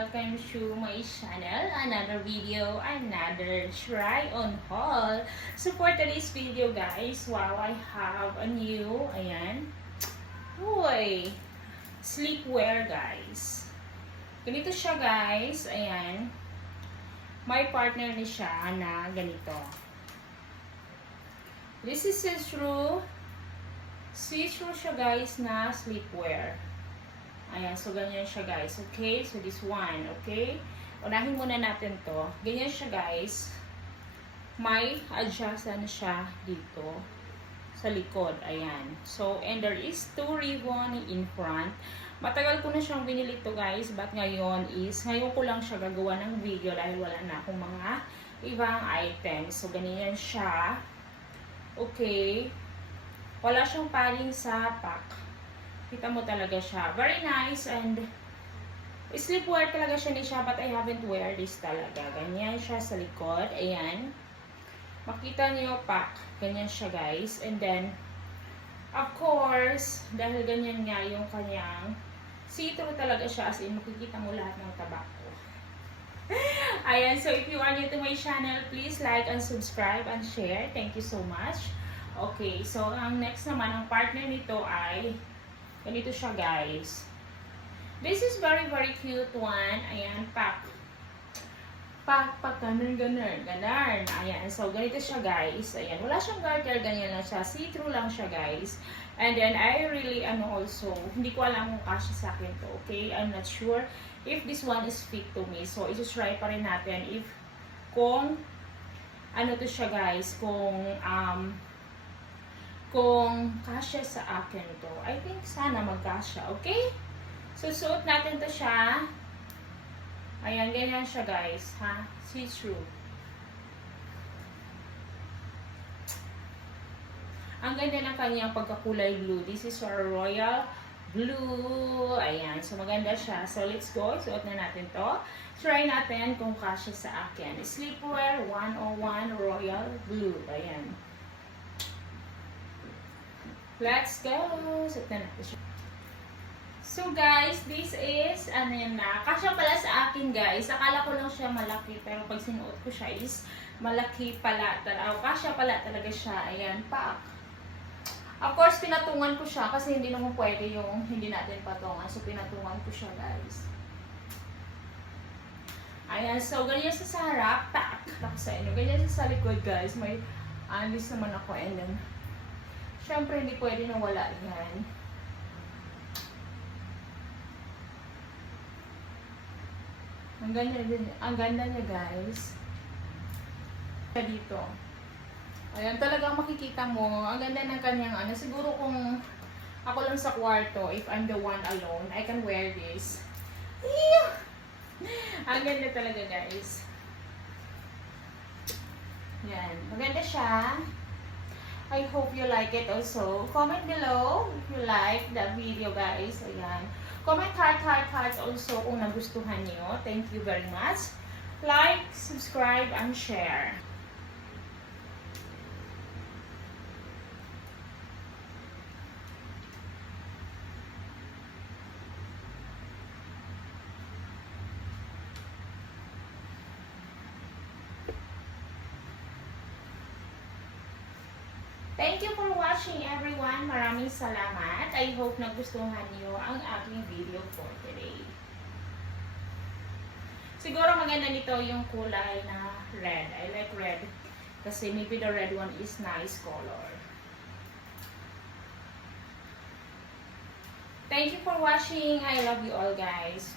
welcome to my channel. Another video, another try on haul. So for today's video guys, wow, I have a new, ayan, uy, sleepwear guys. Ganito siya guys, ayan. May partner ni siya na ganito. This is see-through siya guys na sleepwear. Ayan, so ganyan siya guys, okay? So this one, okay? Unahin muna natin to. Ganyan siya guys. May adjust na siya dito sa likod, ayan. So, and there is two ribbon in front. Matagal ko na siyang binili to guys, but ngayon ko lang siya gagawa ng video dahil wala na akong mga ibang items. So, ganyan siya. Okay. Wala siyang padding sa pack. Kita mo talaga siya. Very nice and sleepwear talaga siya ni siya but I haven't wear this talaga. Ganyan siya sa likod. Ayan. Makita niyo pack. Ganyan siya guys. And then, of course, dahil ganyan nga yung kanyang see-through talaga siya as in makikita mo lahat ng tabako. Ayan. So, if you are new to my channel, please like and subscribe and share. Thank you so much. Okay. So, ang next naman, ang partner nito ay ganito siya guys. This is very cute one. Ayan, pack, ganun. Ayan, so ganito siya guys. Ayan, wala siyang garter, ganyan lang siya. See-through lang siya guys. And then, I really, also, hindi ko alam kung kasya sa akin to, okay? I'm not sure if this one is fit to me. So, isi-try pa rin natin if, kung to siya guys, kung kasya sa akin to. I think sana magkasya, okay? So, suot natin to siya. Ayan, ganyan siya guys, ha? See-through. Ang ganda ng kanyang pagkakulay blue. This is our royal blue. Ayan, so maganda siya. So, let's go. Suot na natin to. Try natin kung kasya sa akin. Sleepwear 101 royal blue. Ayan. Let's go! So guys, this is, yan na. Kasya pala sa akin guys. Akala ko lang siya malaki. Pero pag sinuot ko siya is malaki pala. Kasya pala talaga siya. Ayan, pack. Of course, pinatungan ko siya kasi hindi naman pwede yung hindi natin patungan. So, pinatungan ko siya guys. Ayan, so ganyan sa harap. Pack. Tapos sa inyo. Ganyan sa likod guys. May alis naman ako. And then, siyempre, hindi pwede na wala yan. Ang ganda niya guys. Dito. Ayan, talagang makikita mo. Ang ganda ng kanyang siguro kung ako lang sa kwarto, if I'm the one alone, I can wear this. Ang ganda talaga guys. Yan. Maganda siya. I hope you like it also. Comment below if you like the video guys. Ayan. Comment heart also kung nagustuhan niyo. Thank you very much. Like, subscribe, and share. Thank you for watching everyone. Maraming salamat. I hope nagustuhan niyo ang aking video for today. Siguro maganda nito yung kulay na red. I like red kasi maybe the red one is nice color. Thank you for watching. I love you all guys.